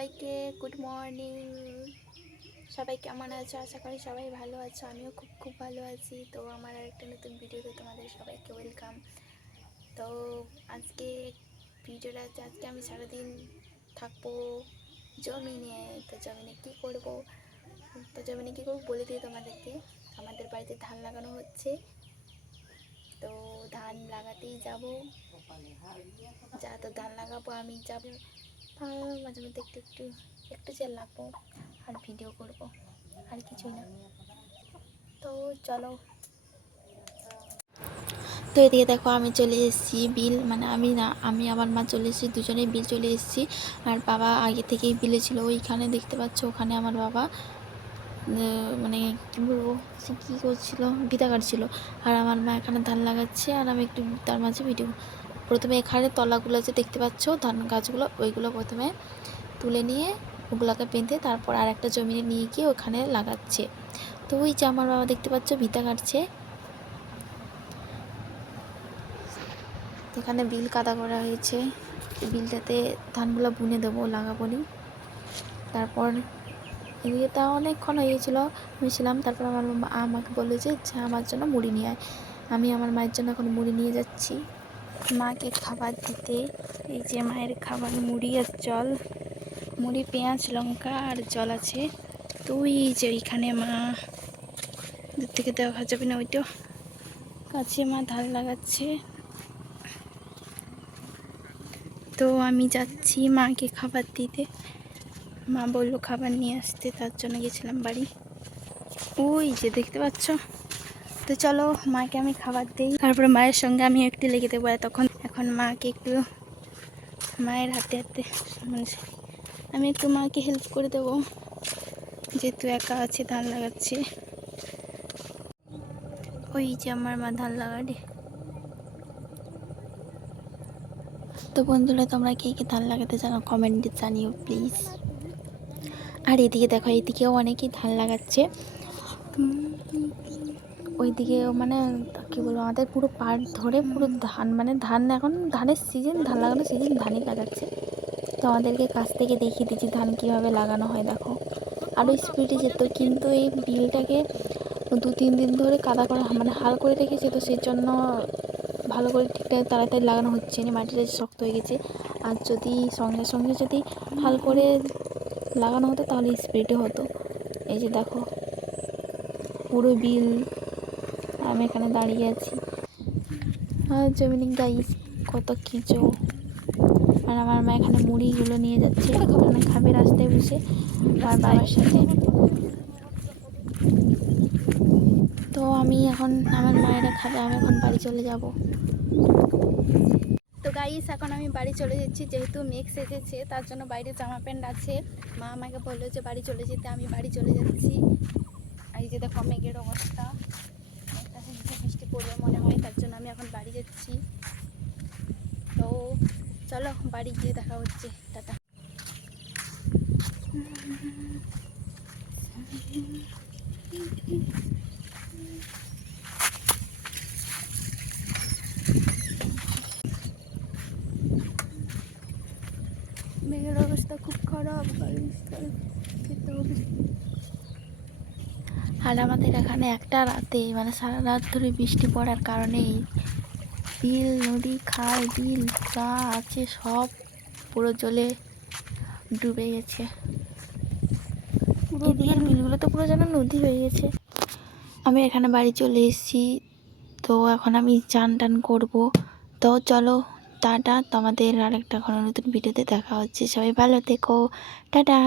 সবাইকে good morning. সবাই কেমন আছো? আশা করি সবাই ভালো আছো। আমিও খুব ভালো আছি। তো আমার আরেকটা নতুন ভিডিওতে তোমাদের সবাইকে ওয়েলকাম। তো আজকে ভিডিওটা আছে, আজকে আমি সারাদিন থাকবো জমিনে। তো জমিনে কী করবো বলে দিই তোমাদেরকে। আমাদের বাড়িতে ধান লাগানো হচ্ছে, তো ধান লাগাতেই যাবো। তো ধান লাগাবো, আমি যাবো মাঝে মধ্যে একটু চেয়ার লাগবো আর ভিডিও করব, আর কিছুই না। তো চলো। তো এদিকে দেখো আমি চলে এসেছি বিল, মানে আমি আমার মা চলে এসেছি, দুজনেই বিল চলে এসেছি। আর বাবা আগে থেকেই বিলে ছিল, ওইখানে দেখতে পাচ্ছ, ওখানে আমার বাবা মানে কী বলবো, সে কী করছিল, বিতা কাটছিল। আর আমার মা এখানে ধান লাগাচ্ছে, আর আমি একটু তার মাঝে ভিডিও। প্রথমে এখানে তলাগুলো যে দেখতে পাচ্ছ ধান গাছগুলো, ওইগুলো প্রথমে তুলে নিয়ে ওগুলোকে বেঁধে তারপর আর একটা জমিনে নিয়ে গিয়ে ওখানে লাগাচ্ছে। তো ওই যে আমার বাবা দেখতে পাচ্ছ ভিতা কাটছে। এখানে বিল কাদা করা হয়েছে, বিলটাতে ধানগুলো বুনে দেবো, লাগাবো নি। তারপর এদিকে তা অনেকক্ষণ হয়েছিল, আমি ছিলাম। তারপর আমার মা আমাকে বললো যে আমার জন্য মুড়ি নিয়ে আয়। আমি আমার মায়ের জন্য এখন মুড়ি নিয়ে যাচ্ছি মাকে খাবার দিতে। এই যে মায়ের খাবার, মুড়ি আর জল, মুড়ি, পেঁয়াজ, লঙ্কা আর জল আছে। তো ওই যে ওইখানে মা, দূর থেকে দেখা যাবে না, ওইটা কাছে মা ধান লাগাচ্ছে। তো আমি যাচ্ছি মাকে খাবার দিতে। মা বললো খাবার নিয়ে আসতে, তার জন্য গেছিলাম বাড়ি, ওই যে দেখতে পাচ্ছ। তো চলো মাকে আমি খাবার দিই, তারপরে মায়ের সঙ্গে আমি একটু লেগে দেবো। এখন মাকে একটু মায়ের হাতে হাতে মানে আমি একটু মাকে হেল্প করে দেবো, যেহেতু একা আছে ধান লাগাচ্ছে। ওই যে আমার মা ধান লাগালে। তো বন্ধুরা, তোমরা কে কে ধান লাগাতে জানো কমেন্টে জানিও প্লিজ। আর এদিকে দেখো, এদিকেও অনেকেই ধান লাগাচ্ছে। ওইদিকে মানে কী বলবো, আমাদের পুরো পাড় ধরে পুরো ধান, মানে ধান এখন ধানের সিজন, ধান লাগানোর সিজন, ধানই লাগাচ্ছে। তো আমাদেরকে কাছ থেকে দেখিয়ে দিচ্ছি ধান কীভাবে লাগানো হয়। দেখো আরও স্পিডে যেত, কিন্তু এই বিলটাকে 2-3 দিন ধরে কাদা করা, মানে হাল করে রেখেছে, তো সেই জন্য ভালো করে ঠিকঠাক তাড়াতাড়ি লাগানো হচ্ছে না, মাটিটা শক্ত হয়ে গেছে। আর যদি সঙ্গে সঙ্গে যদি হাল করে লাগানো হতো তাহলে স্পিডে হতো। এই যে দেখো পুরো বিল, আমি এখানে দাঁড়িয়ে আছি। আর জমিনে গাইস কত কিছু। আর আমার মা এখানে মুড়িগুলো নিয়ে যাচ্ছে, ওখানে খাবে রাস্তায় বসে আমার বাবার সাথে। তো আমি এখন, আমার মায়েরা খাবে, আমি এখন বাড়ি চলে যাব। তো গাইস এখন আমি বাড়ি চলে যাচ্ছি, যেহেতু মেঘ সেজেছে তার জন্য বাইরে জামা প্যান্ট আছে। মা আমাকে বললো যে বাড়ি চলে যেতে, আমি বাড়ি চলে যাচ্ছি। আর এই যে দেখো মেঘের অবস্থা, বৃষ্টি পড়বে মনে হয়, তার জন্য আমি এখন বাড়ি যাচ্ছি। তো চলো বাড়ি গিয়ে দেখা হচ্ছে, টাটা। মেঘের অবস্থা খুব খারাপ, খেতে হবে। আর আমাদের এখানে একটা রাতে, মানে সারা রাত ধরে বৃষ্টি পড়ার কারণেই বিল, নদী, খাল, বিল যা আছে সব পুরো জলে ডুবে গেছে। এদিকের বিলগুলো তো পুরো যেন নদী হয়ে গেছে। আমি এখানে বাড়ি চলে এসেছি, তো এখন আমি চান টান করবো। তো চলো টাটা, তোমাদের আরেকটা কোনো নতুন ভিডিওতে দেখা হচ্ছে। সবাই ভালো থেকো, টাটা।